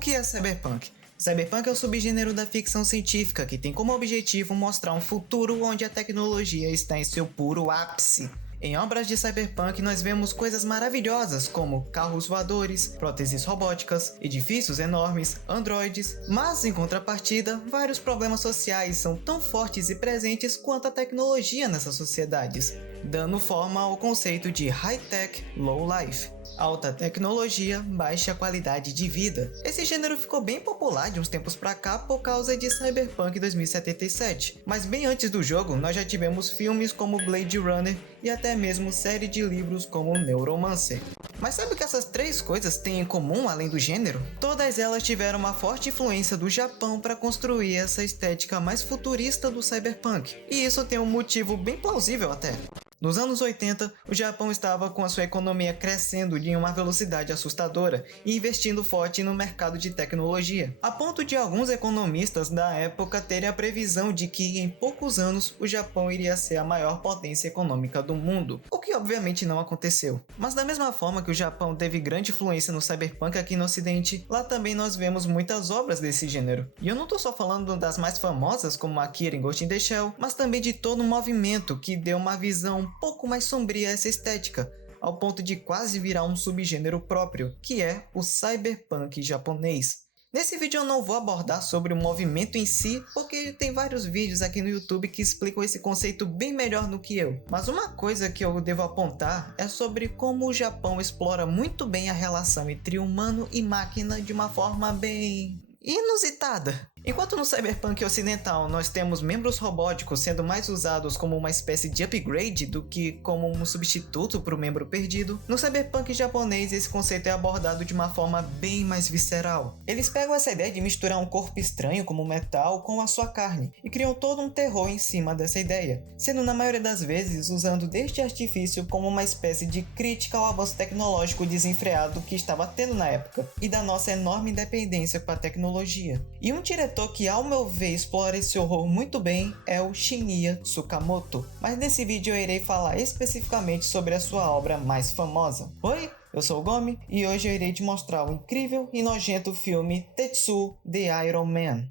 que é Cyberpunk? Cyberpunk é o subgênero da ficção científica que tem como objetivo mostrar um futuro onde a tecnologia está em seu puro ápice. Em obras de Cyberpunk nós vemos coisas maravilhosas como carros voadores, próteses robóticas, edifícios enormes, androides, mas em contrapartida, vários problemas sociais são tão fortes e presentes quanto a tecnologia nessas sociedades, dando forma ao conceito de high-tech, low-life. Alta tecnologia, baixa qualidade de vida. Esse gênero ficou bem popular de uns tempos pra cá por causa de Cyberpunk 2077, mas bem antes do jogo nós já tivemos filmes como Blade Runner e até mesmo série de livros como Neuromancer. Mas sabe o que essas três coisas têm em comum além do gênero? Todas elas tiveram uma forte influência do Japão para construir essa estética mais futurista do Cyberpunk, e isso tem um motivo bem plausível até. Nos anos 80, o Japão estava com a sua economia crescendo em uma velocidade assustadora e investindo forte no mercado de tecnologia, a ponto de alguns economistas da época terem a previsão de que em poucos anos o Japão iria ser a maior potência econômica do mundo, o que obviamente não aconteceu. Mas da mesma forma que o Japão teve grande influência no Cyberpunk aqui no ocidente, lá também nós vemos muitas obras desse gênero. E eu não tô só falando das mais famosas como Akira em Ghost in the Shell, mas também de todo um movimento que deu uma visão um pouco mais sombria a essa estética, ao ponto de quase virar um subgênero próprio, que é o cyberpunk japonês. Nesse vídeo eu não vou abordar sobre o movimento em si, porque tem vários vídeos aqui no YouTube que explicam esse conceito bem melhor do que eu. Mas uma coisa que eu devo apontar é sobre como o Japão explora muito bem a relação entre humano e máquina de uma forma bem inusitada. Enquanto no Cyberpunk ocidental nós temos membros robóticos sendo mais usados como uma espécie de upgrade do que como um substituto para o membro perdido, no Cyberpunk japonês esse conceito é abordado de uma forma bem mais visceral. Eles pegam essa ideia de misturar um corpo estranho como metal com a sua carne e criam todo um terror em cima dessa ideia, sendo na maioria das vezes usando deste artifício como uma espécie de crítica ao avanço tecnológico desenfreado que estava tendo na época e da nossa enorme dependência com a tecnologia. E um diretor que ao meu ver explora esse horror muito bem é o Shinya Tsukamoto, mas nesse vídeo eu irei falar especificamente sobre a sua obra mais famosa. Oi, eu sou o Gomi e hoje eu irei te mostrar o incrível e nojento filme Tetsuo The Iron Man.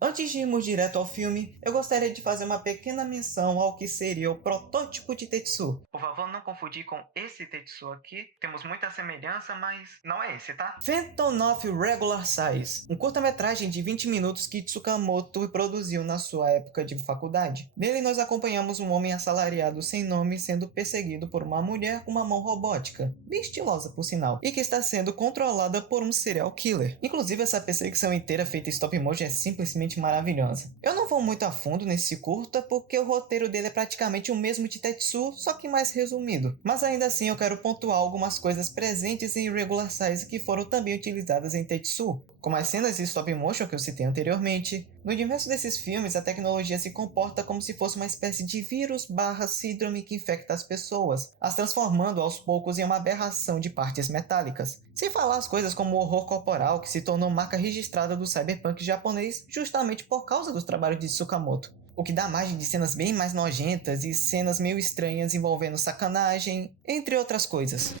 Antes de irmos direto ao filme, eu gostaria de fazer uma pequena menção ao que seria o protótipo de Tetsuo. Por favor, não confundir com esse Tetsuo aqui, temos muita semelhança, mas não é esse, tá? Phantom of Regular Size, um curta-metragem de 20 minutos que Tsukamoto produziu na sua época de faculdade. Nele nós acompanhamos um homem assalariado sem nome sendo perseguido por uma mulher com uma mão robótica, bem estilosa por sinal, e que está sendo controlada por um serial killer. Inclusive essa perseguição inteira feita em stop motion é simplesmente maravilhosa. Eu não vou muito a fundo nesse curta porque o roteiro dele é praticamente o mesmo de Tetsuo, só que mais resumido. Mas ainda assim eu quero pontuar algumas coisas presentes em Regular Size que foram também utilizadas em Tetsuo, como as cenas de stop motion que eu citei anteriormente. No universo desses filmes, a tecnologia se comporta como se fosse uma espécie de vírus/síndrome que infecta as pessoas, as transformando aos poucos em uma aberração de partes metálicas. Sem falar as coisas como o horror corporal, que se tornou marca registrada do cyberpunk japonês justamente por causa dos trabalhos de Tsukamoto, o que dá margem de cenas bem mais nojentas e cenas meio estranhas envolvendo sacanagem, entre outras coisas.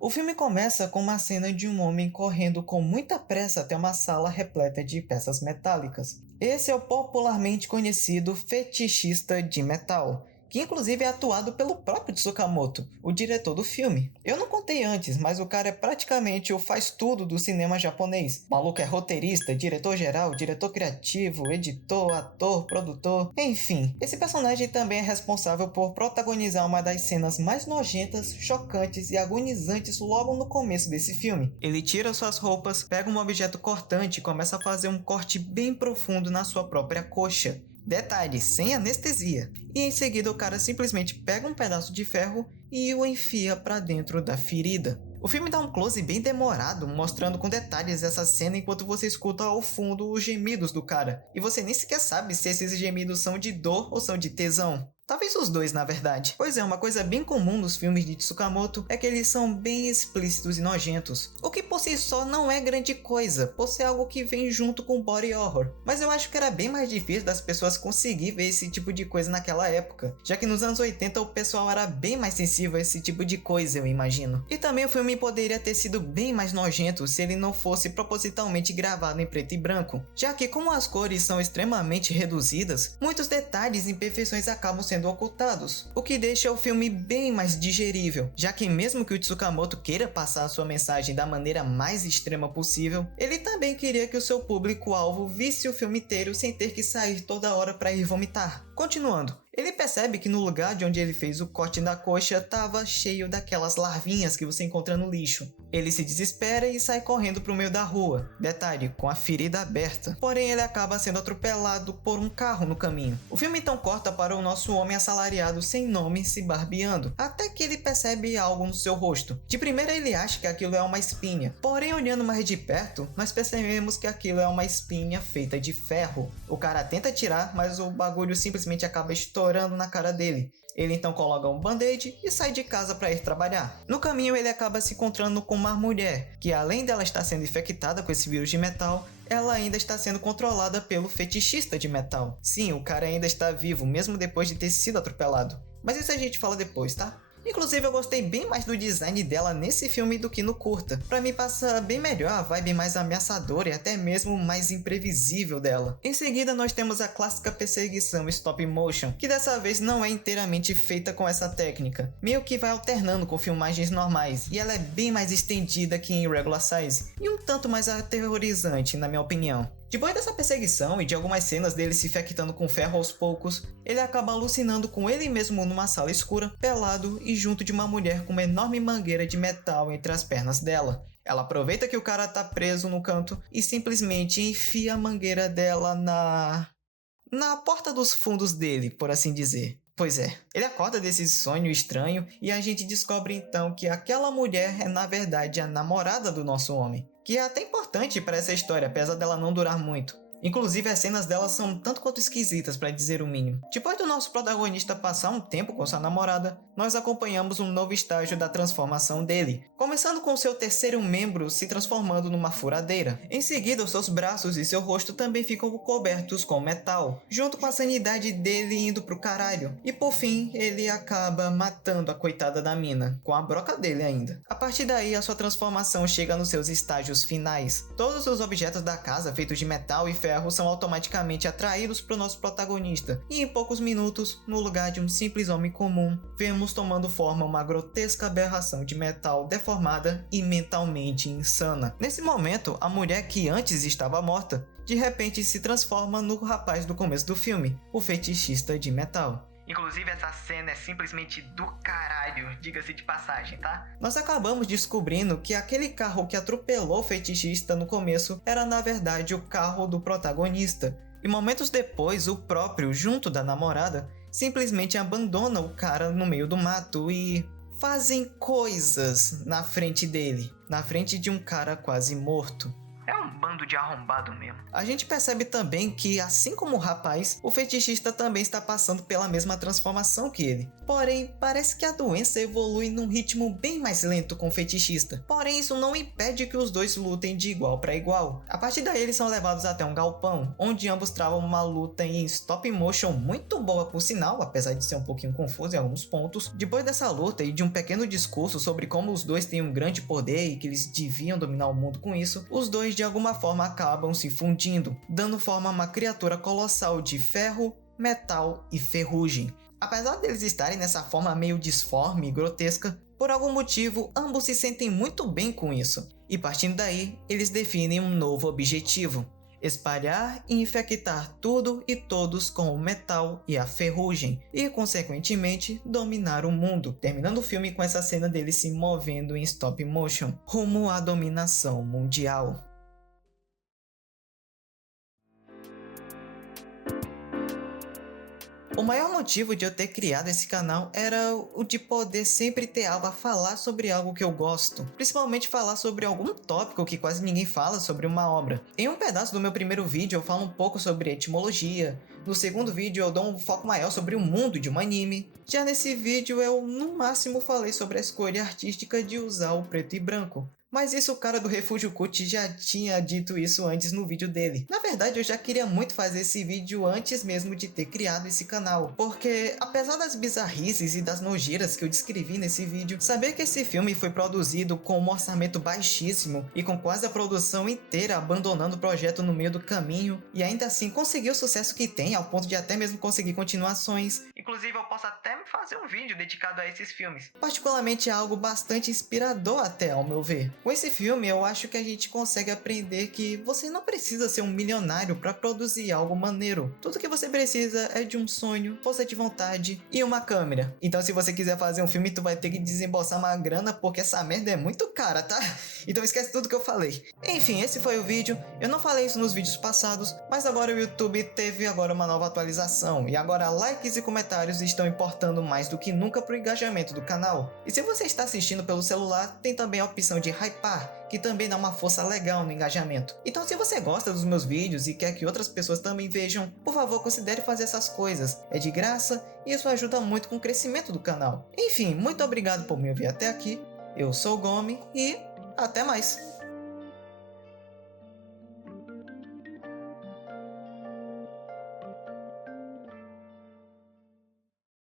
O filme começa com uma cena de um homem correndo com muita pressa até uma sala repleta de peças metálicas. Esse é o popularmente conhecido fetichista de metal, que inclusive é atuado pelo próprio Tsukamoto, o diretor do filme. Eu não contei antes, mas o cara é praticamente o faz-tudo do cinema japonês. O maluco é roteirista, diretor-geral, diretor criativo, editor, ator, produtor, enfim. Esse personagem também é responsável por protagonizar uma das cenas mais nojentas, chocantes e agonizantes logo no começo desse filme. Ele tira suas roupas, pega um objeto cortante e começa a fazer um corte bem profundo na sua própria coxa. Detalhe, sem anestesia. E em seguida o cara simplesmente pega um pedaço de ferro e o enfia para dentro da ferida. O filme dá um close bem demorado, mostrando com detalhes essa cena enquanto você escuta ao fundo os gemidos do cara. E você nem sequer sabe se esses gemidos são de dor ou são de tesão. Talvez os dois, na verdade. Pois é, uma coisa bem comum nos filmes de Tsukamoto é que eles são bem explícitos e nojentos. O que por si só não é grande coisa, por ser algo que vem junto com o body horror. Mas eu acho que era bem mais difícil das pessoas conseguir ver esse tipo de coisa naquela época, já que nos anos 80 o pessoal era bem mais sensível a esse tipo de coisa, eu imagino. E também o filme poderia ter sido bem mais nojento se ele não fosse propositalmente gravado em preto e branco, já que como as cores são extremamente reduzidas, muitos detalhes e imperfeições acabam sendo ocultados, o que deixa o filme bem mais digerível, já que mesmo que o Tsukamoto queira passar a sua mensagem da maneira mais extrema possível, ele também queria que o seu público-alvo visse o filme inteiro sem ter que sair toda hora para ir vomitar. Continuando, ele percebe que no lugar de onde ele fez o corte da coxa estava cheio daquelas larvinhas que você encontra no lixo. Ele se desespera e sai correndo para o meio da rua, detalhe, com a ferida aberta. Porém, ele acaba sendo atropelado por um carro no caminho. O filme então corta para o nosso homem assalariado sem nome se barbeando, até que ele percebe algo no seu rosto. De primeira ele acha que aquilo é uma espinha, porém olhando mais de perto, nós percebemos que aquilo é uma espinha feita de ferro. O cara tenta tirar, mas o bagulho simplesmente acaba estourando na cara dele. Ele então coloca um band-aid e sai de casa para ir trabalhar. No caminho ele acaba se encontrando com uma mulher, que além dela estar sendo infectada com esse vírus de metal, ela ainda está sendo controlada pelo fetichista de metal. Sim, o cara ainda está vivo, mesmo depois de ter sido atropelado. Mas isso a gente fala depois, tá? Inclusive eu gostei bem mais do design dela nesse filme do que no curta. Pra mim passa bem melhor a vibe mais ameaçadora e até mesmo mais imprevisível dela. Em seguida nós temos a clássica perseguição stop motion, que dessa vez não é inteiramente feita com essa técnica. Meio que vai alternando com filmagens normais, e ela é bem mais estendida que em Regular Size, e um tanto mais aterrorizante na minha opinião. Depois dessa perseguição e de algumas cenas dele se infectando com ferro aos poucos, ele acaba alucinando com ele mesmo numa sala escura, pelado e junto de uma mulher com uma enorme mangueira de metal entre as pernas dela. Ela aproveita que o cara tá preso no canto e simplesmente enfia a mangueira dela na porta dos fundos dele, por assim dizer. Pois é, ele acorda desse sonho estranho e a gente descobre então que aquela mulher é na verdade a namorada do nosso homem, que é até importante para essa história, apesar dela não durar muito. Inclusive as cenas dela são tanto quanto esquisitas, para dizer o mínimo. Depois do nosso protagonista passar um tempo com sua namorada, nós acompanhamos um novo estágio da transformação dele, começando com seu terceiro membro se transformando numa furadeira. Em seguida, os seus braços e seu rosto também ficam cobertos com metal, junto com a sanidade dele indo pro caralho. E por fim, ele acaba matando a coitada da mina, com a broca dele ainda. A partir daí, a sua transformação chega nos seus estágios finais. Todos os objetos da casa feitos de metal e ferro são automaticamente atraídos para o nosso protagonista, e em poucos minutos, no lugar de um simples homem comum, vemos tomando forma uma grotesca aberração de metal deformada e mentalmente insana. Nesse momento, a mulher que antes estava morta, de repente se transforma no rapaz do começo do filme, o fetichista de metal. Inclusive essa cena é simplesmente do caralho, diga-se de passagem, tá? Nós acabamos descobrindo que aquele carro que atropelou o fetichista no começo era na verdade o carro do protagonista. E momentos depois, o próprio, junto da namorada, simplesmente abandona o cara no meio do mato e fazem coisas na frente dele, na frente de um cara quase morto. É um bando de arrombado mesmo. A gente percebe também que, assim como o rapaz, o fetichista também está passando pela mesma transformação que ele. Porém, parece que a doença evolui num ritmo bem mais lento com o fetichista. Porém, isso não impede que os dois lutem de igual para igual. A partir daí, eles são levados até um galpão, onde ambos travam uma luta em stop motion muito boa por sinal, apesar de ser um pouquinho confuso em alguns pontos. Depois dessa luta e de um pequeno discurso sobre como os dois têm um grande poder e que eles deviam dominar o mundo com isso, os dois de alguma forma acabam se fundindo, dando forma a uma criatura colossal de ferro, metal e ferrugem. Apesar deles estarem nessa forma meio disforme e grotesca, por algum motivo ambos se sentem muito bem com isso, e partindo daí, eles definem um novo objetivo: espalhar e infectar tudo e todos com o metal e a ferrugem, e consequentemente dominar o mundo, terminando o filme com essa cena deles se movendo em stop motion, rumo à dominação mundial. O maior motivo de eu ter criado esse canal era o de poder sempre ter algo a falar sobre algo que eu gosto, principalmente falar sobre algum tópico que quase ninguém fala sobre uma obra. Em um pedaço do meu primeiro vídeo eu falo um pouco sobre etimologia, No segundo vídeo eu dou um foco maior sobre o mundo de um anime. Já nesse vídeo eu no máximo falei sobre a escolha artística de usar o preto e branco. Mas isso o cara do Refúgio Cult já tinha dito isso antes no vídeo dele. Na verdade, eu já queria muito fazer esse vídeo antes mesmo de ter criado esse canal. Porque, apesar das bizarrices e das nojeiras que eu descrevi nesse vídeo, saber que esse filme foi produzido com um orçamento baixíssimo e com quase a produção inteira abandonando o projeto no meio do caminho, e ainda assim conseguiu o sucesso que tem, ao ponto de até mesmo conseguir continuações. Inclusive, eu posso até fazer um vídeo dedicado a esses filmes. Particularmente é algo bastante inspirador até, ao meu ver. Com esse filme, eu acho que a gente consegue aprender que você não precisa ser um milionário para produzir algo maneiro. Tudo que você precisa é de um sonho, força de vontade e uma câmera. Então, se você quiser fazer um filme, tu vai ter que desembolsar uma grana, porque essa merda é muito cara, tá? Então esquece tudo que eu falei. Enfim, esse foi o vídeo. Eu não falei isso nos vídeos passados, mas agora o YouTube teve uma nova atualização. E agora likes e comentários estão importando mais do que nunca pro engajamento do canal. E se você está assistindo pelo celular, tem também a opção de hypar, que também dá uma força legal no engajamento. Então, se você gosta dos meus vídeos e quer que outras pessoas também vejam, por favor, considere fazer essas coisas. É de graça e isso ajuda muito com o crescimento do canal. Enfim, muito obrigado por me ouvir até aqui. Eu sou o Gomi e até mais!